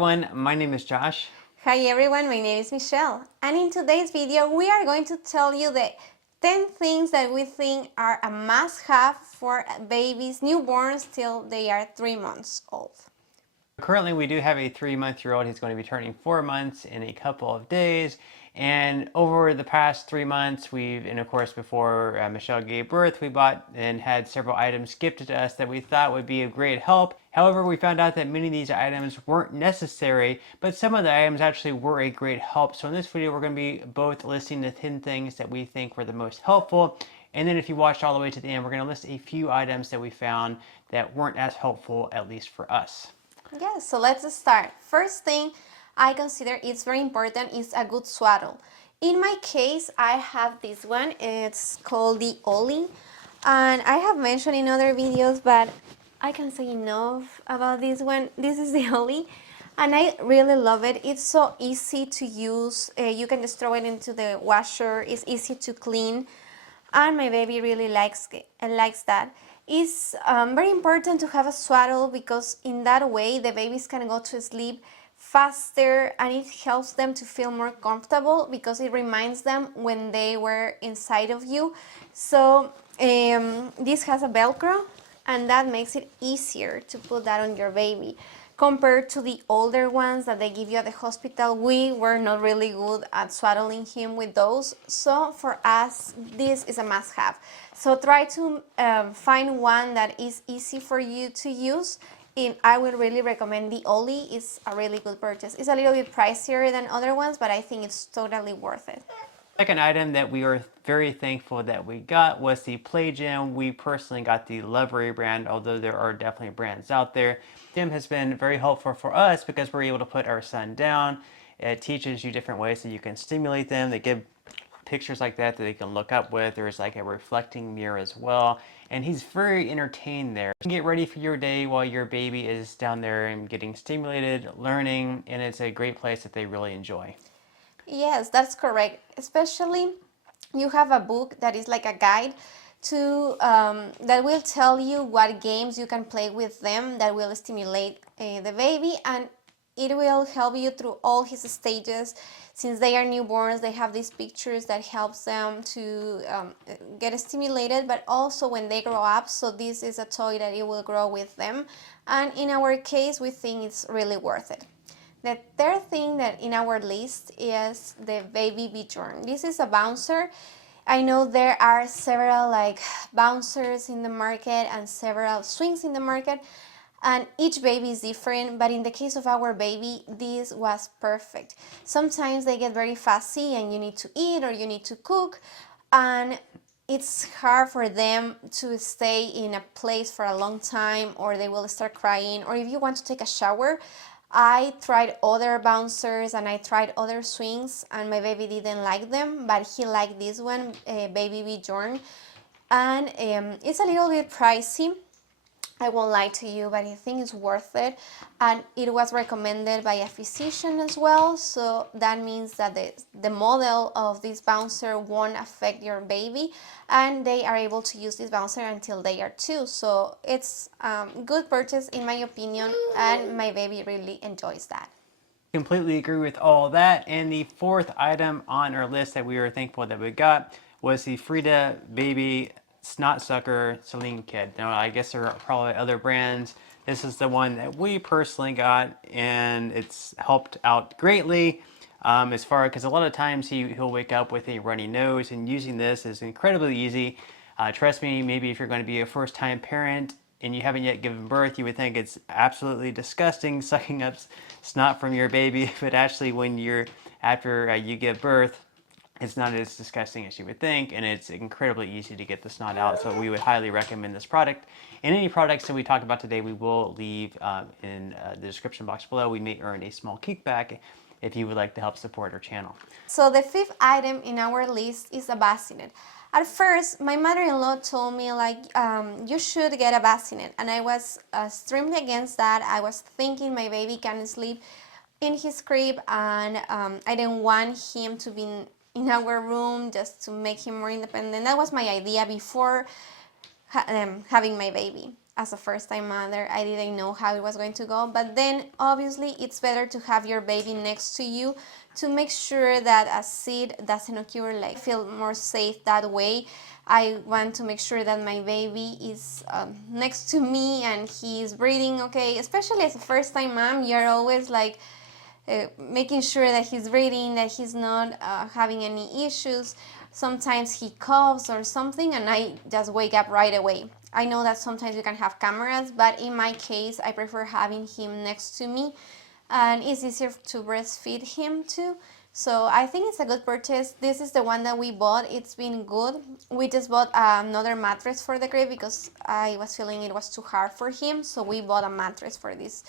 everyone, my name is Josh. Hi everyone, my name is Michelle, and in today's video we are going to tell you the 10 things that we think are a must-have for babies, newborns till they are 3 months old. Currently we do have a 3-month-old. He's going to be turning 4 months in a couple of days. And over the past 3 months, and of course before Michelle gave birth, we bought and had several items gifted to us that we thought would be of great help. However, we found out that many of these items weren't necessary, but some of the items actually were a great help. So in this video, we're going to be both listing the 10 things that we think were the most helpful. And then if you watched all the way to the end, we're going to list a few items that we found that weren't as helpful, at least for us. Yes, so let's start. First thing I consider is very important is a good swaddle. In my case, I have this one. It's called the Ollie, and I have mentioned in other videos, but I can't say enough about this one. This is the Ollie, and I really love it. It's so easy to use. You can just throw it into the washer. It's easy to clean, and my baby really likes that. It's very important to have a swaddle because in that way the babies can go to sleep faster, and it helps them to feel more comfortable because it reminds them when they were inside of you. So this has a Velcro, and that makes it easier to put that on your baby. Compared to the older ones that they give you at the hospital, we were not really good at swaddling him with those. So for us, this is a must-have. So try to find one that is easy for you to use. And I would really recommend the Ollie. It's a really good purchase. It's a little bit pricier than other ones, but I think it's totally worth it. Second item that we are very thankful that we got was the Play Gym. We personally got the Lovery brand, although there are definitely brands out there. Gym has been very helpful for us because we're able to put our son down. It teaches you different ways that you can stimulate them. They give pictures like that they can look up with. There's like a reflecting mirror as well, and he's very entertained there. You can get ready for your day while your baby is down there and getting stimulated, learning, and it's a great place that they really enjoy. Yes, that's correct. Especially you have a book that is like a guide to that will tell you what games you can play with them that will stimulate the baby, and it will help you through all his stages. Since they are newborns, they have these pictures that helps them to get stimulated, but also when they grow up. So this is a toy that it will grow with them, and in our case we think it's really worth it. The third thing that in our list is the baby Bjorn. This is a bouncer. I know there are several like bouncers in the market and several swings in the market, and each baby is different, but in the case of our baby, this was perfect. Sometimes they get very fussy and you need to eat or you need to cook, and it's hard for them to stay in a place for a long time, or they will start crying, or if you want to take a shower. I tried other bouncers and I tried other swings, and my baby didn't like them, but he liked this one, baby Bjorn, and it's a little bit pricey. I won't lie to you, but I think it's worth it, and it was recommended by a physician as well, so that means that the model of this bouncer won't affect your baby, and they are able to use this bouncer until they are 2, so it's a good purchase in my opinion, and my baby really enjoys that. Completely agree with all that. And the fourth item on our list that we were thankful that we got was the Frida baby Snot Sucker saline kit. Now, I guess there are probably other brands. This is the one that we personally got, and it's helped out greatly as far, because a lot of times he'll wake up with a runny nose, and using this is incredibly easy. Trust me, maybe if you're going to be a first-time parent and you haven't yet given birth, you would think it's absolutely disgusting sucking up snot from your baby, but actually after you give birth, it's not as disgusting as you would think, and it's incredibly easy to get the snot out. So we would highly recommend this product. And any products that we talk about today, we will leave in the description box below. We may earn a small kickback if you would like to help support our channel. So the fifth item in our list is a bassinet. At first, my mother-in-law told me like, you should get a bassinet, and I was extremely against that. I was thinking my baby can sleep in his crib, and I didn't want him to be in our room just to make him more independent. That was my idea before having my baby. as a first-time mother, I didn't know how it was going to go. But then, obviously, it's better to have your baby next to you to make sure that a seed doesn't occur. Like, feel more safe that way. I want to make sure that my baby is next to me and he's breathing okay. Especially as a first-time mom, you're always like making sure that he's breathing, that he's not having any issues. Sometimes he coughs or something and I just wake up right away. I know that sometimes you can have cameras, but in my case, I prefer having him next to me, and it's easier to breastfeed him too. So I think it's a good purchase. This is the one that we bought. It's been good. We just bought another mattress for the crib because I was feeling it was too hard for him. So we bought a mattress for this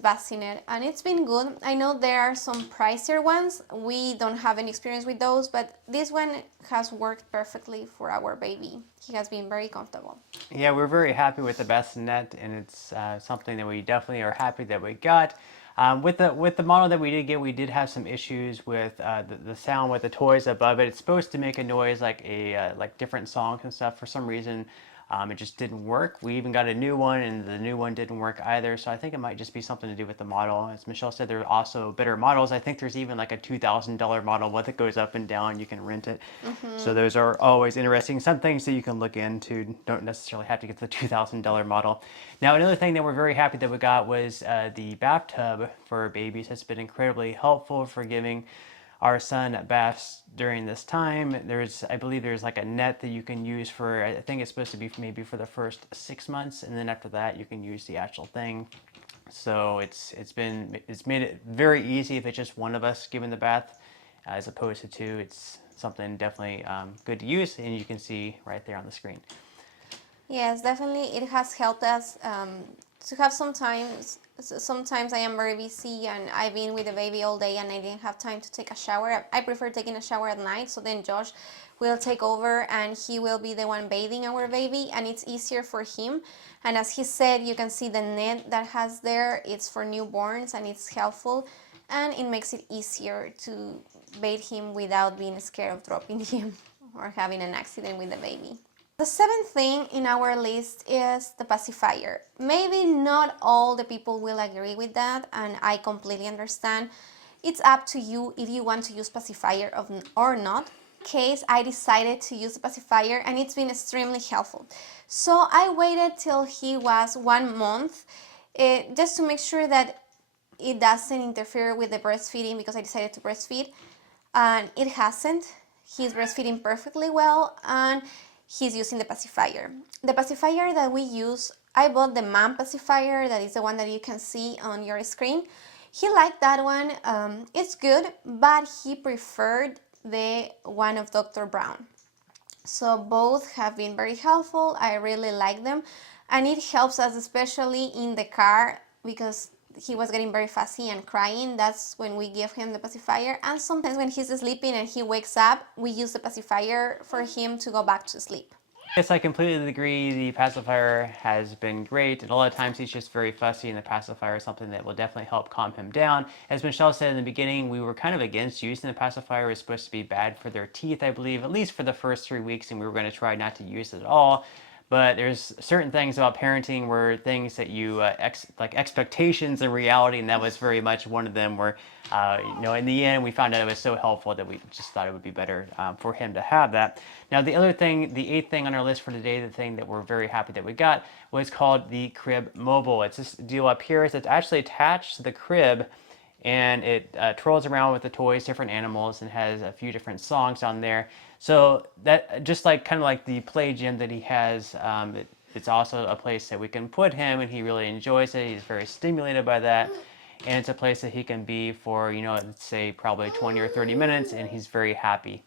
bassinet, and it's been good. I know there are some pricier ones. We don't have any experience with those, but this one has worked perfectly for our baby. He has been very comfortable. Yeah, we're very happy with the Bassinet, and it's something that we definitely are happy that we got. With the model that we did get, we did have some issues with the sound with the toys above it. It's supposed to make a noise like like different songs and stuff. For some reason, it just didn't work. We even got a new one, and the new one didn't work either. So I think it might just be something to do with the model. As Michelle said, there are also better models. I think there's even like a $2,000 model, one that goes up and down. You can rent it. So those are always interesting. Some things that you can look into. Don't necessarily have to get the $2,000 model. Now, another thing that we're very happy that we got was the bathtub for babies. It's been incredibly helpful for giving our son baths during this time. I believe there's like a net that you can use for, I think it's supposed to be maybe for the first 6 months, and then after that you can use the actual thing. So it's made it very easy if it's just one of us giving the bath as opposed to two. It's something definitely good to use, and you can see right there on the screen. Yes, definitely it has helped us to have sometimes I am very busy and I've been with the baby all day and I didn't have time to take a shower. I prefer taking a shower at night, so then Josh will take over and he will be the one bathing our baby, and it's easier for him. And as he said, you can see the net that has there. It's for newborns and it's helpful, and it makes it easier to bathe him without being scared of dropping him or having an accident with the baby. The seventh thing in our list is the pacifier. Maybe not all the people will agree with that, and I completely understand. It's up to you if you want to use pacifier or not. Case, I decided to use the pacifier and it's been extremely helpful. So I waited till he was 1 month just to make sure that it doesn't interfere with the breastfeeding, because I decided to breastfeed and it hasn't. He's breastfeeding perfectly well and he's using the pacifier. The pacifier that we use, I bought the Mam Pacifier, that is the one that you can see on your screen. He liked that one, it's good, but he preferred the one of Dr. Brown. So both have been very helpful. I really like them, and it helps us especially in the car because he was getting very fussy and crying. That's when we give him the pacifier, and sometimes when he's sleeping and he wakes up, we use the pacifier for him to go back to sleep. Yes, I completely agree. The pacifier has been great, and a lot of times he's just very fussy, and the pacifier is something that will definitely help calm him down. As Michelle said in the beginning, we were kind of against using the pacifier. It's supposed to be bad for their teeth, I believe, at least for the first 3 weeks, and we were going to try not to use it at all. But there's certain things about parenting where things that you like expectations and reality, and that was very much one of them. Where in the end, we found out it was so helpful that we just thought it would be better for him to have that. Now, the other thing, the 8th thing on our list for today, the thing that we're very happy that we got, was called the Crib Mobile. It's this deal up here. It's actually attached to the crib, and it twirls around with the toys, different animals, and has a few different songs on there. So that just like kind of like the play gym that he has, it's also a place that we can put him, and he really enjoys it. He's very stimulated by that, and it's a place that he can be for let's say probably 20 or 30 minutes, and he's very happy.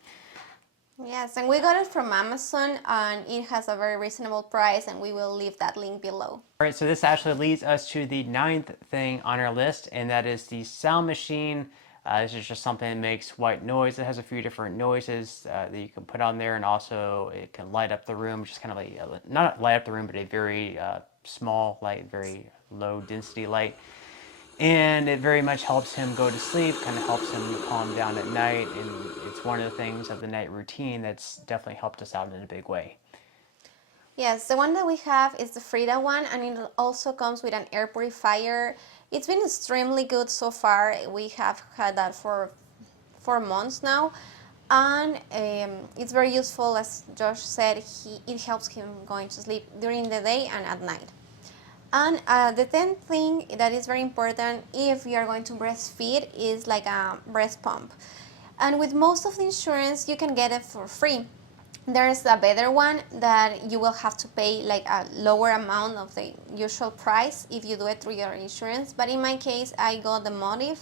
Yes, and we got it from Amazon, and it has a very reasonable price, and we will leave that link below. All right, so this actually leads us to the 9th thing on our list, and that is the sound machine. This is just something that makes white noise. It has a few different noises that you can put on there, and also it can light up the room, just kind of not light up the room, but a very small light, very low density light. And it very much helps him go to sleep, kind of helps him calm down at night, and it's one of the things of the night routine that's definitely helped us out in a big way. Yes, the one that we have is the Frida one, and it also comes with an air purifier. It's been extremely good so far. We have had that for 4 months now, and it's very useful. As Josh said, it helps him going to sleep during the day and at night. And the 10th thing that is very important if you are going to breastfeed is like a breast pump. And with most of the insurance, you can get it for free. There's a better one that you will have to pay like a lower amount of the usual price if you do it through your insurance. But in my case, I got the Motive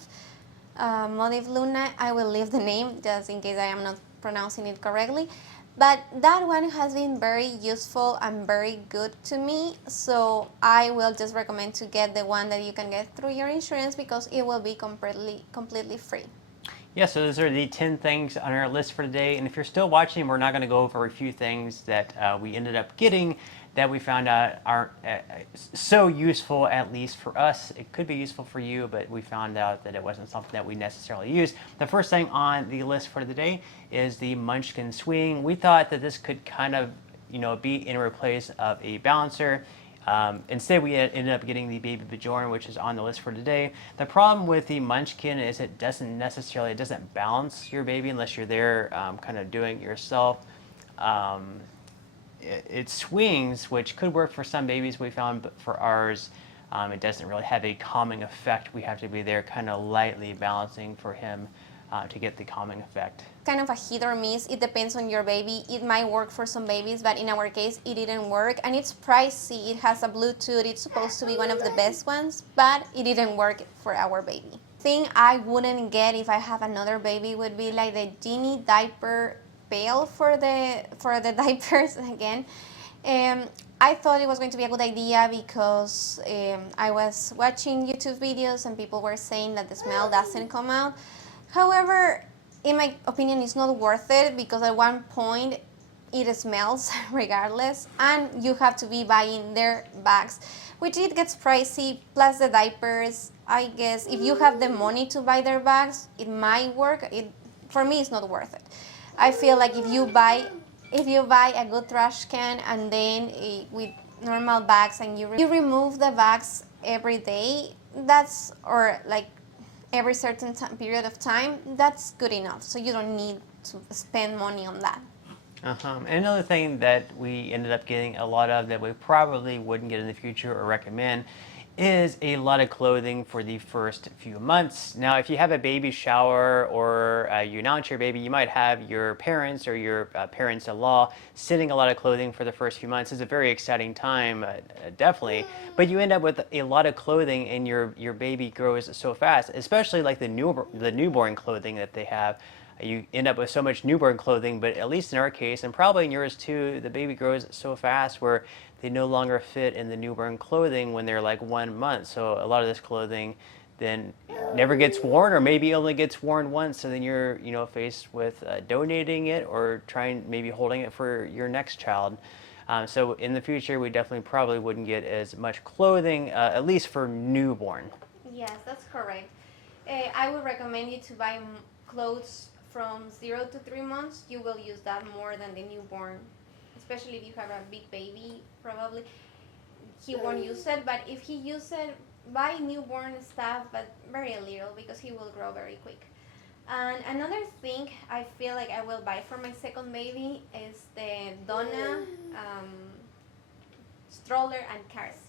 Luna. I will leave the name just in case I am not pronouncing it correctly. But that one has been very useful and very good to me. So I will just recommend to get the one that you can get through your insurance because it will be completely free. Yeah, so those are the 10 things on our list for today. And if you're still watching, we're not going to go over a few things that we ended up getting that we found out aren't so useful, at least for us. It could be useful for you, but we found out that it wasn't something that we necessarily use. The first thing on the list for today is the Munchkin Swing. We thought that this could kind of, be in replace of a balancer. Instead, we ended up getting the baby Bjorn, which is on the list for today. The problem with the Munchkin is it doesn't balance your baby unless you're there kind of doing it yourself. It swings, which could work for some babies we found, but for ours, it doesn't really have a calming effect. We have to be there kind of lightly balancing for him to get the calming effect. Kind of a hit or miss. It depends on your baby. It might work for some babies, but in our case, it didn't work. And it's pricey. It has a Bluetooth. It's supposed to be one of the best ones, but it didn't work for our baby. Thing I wouldn't get if I have another baby would be like the genie diaper pail for the diapers again. I thought it was going to be a good idea because I was watching YouTube videos and people were saying that the smell doesn't come out. However, in my opinion, it's not worth it because at one point it smells regardless, and you have to be buying their bags, which it gets pricey, plus the diapers. I guess if you have the money to buy their bags, it might work. For me, it's not worth it. I feel like if you buy a good trash can and then with normal bags and you remove the bags every day, or like every certain period of time, that's good enough. So you don't need to spend money on that. And another thing that we ended up getting a lot of that we probably wouldn't get in the future or recommend is a lot of clothing for the first few months. Now, if you have a baby shower or you announce your baby, you might have your parents or your parents-in-law sending a lot of clothing for the first few months. It's a very exciting time, definitely. But you end up with a lot of clothing and your baby grows so fast, especially like the newborn clothing that they have. You end up with so much newborn clothing, but at least in our case, and probably in yours too, the baby grows so fast where they no longer fit in the newborn clothing when they're like 1 month. So a lot of this clothing then never gets worn, or maybe only gets worn once. So then you're faced with donating it or maybe holding it for your next child. So in the future, we definitely probably wouldn't get as much clothing, at least for newborn. Yes, that's correct. I would recommend you to buy clothes from 0 to 3 months. You will use that more than the newborn, especially if you have a big baby. Probably he won't use it, but if he uses it, buy newborn stuff, but very little because he will grow very quick. And another thing I feel like I will buy for my second baby is the Donna stroller and car seat.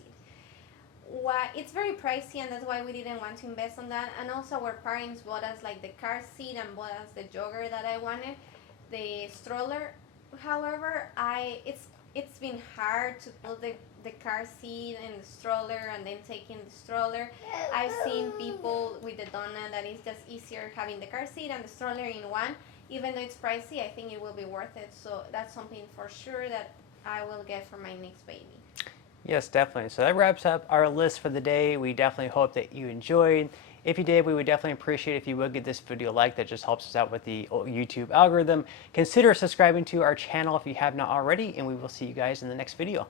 It's very pricey, and that's why we didn't want to invest on that. And also our parents bought us like the car seat and bought us the jogger that I wanted. The stroller, however, it's been hard to put the car seat and the stroller and then taking the stroller. I've seen people with the Donna that it's just easier having the car seat and the stroller in one. Even though it's pricey, I think it will be worth it. So that's something for sure that I will get for my next baby. Yes, definitely. So that wraps up our list for the day. We definitely hope that you enjoyed. If you did, we would definitely appreciate if you would give this video a like. That just helps us out with the YouTube algorithm. Consider subscribing to our channel if you have not already, and we will see you guys in the next video.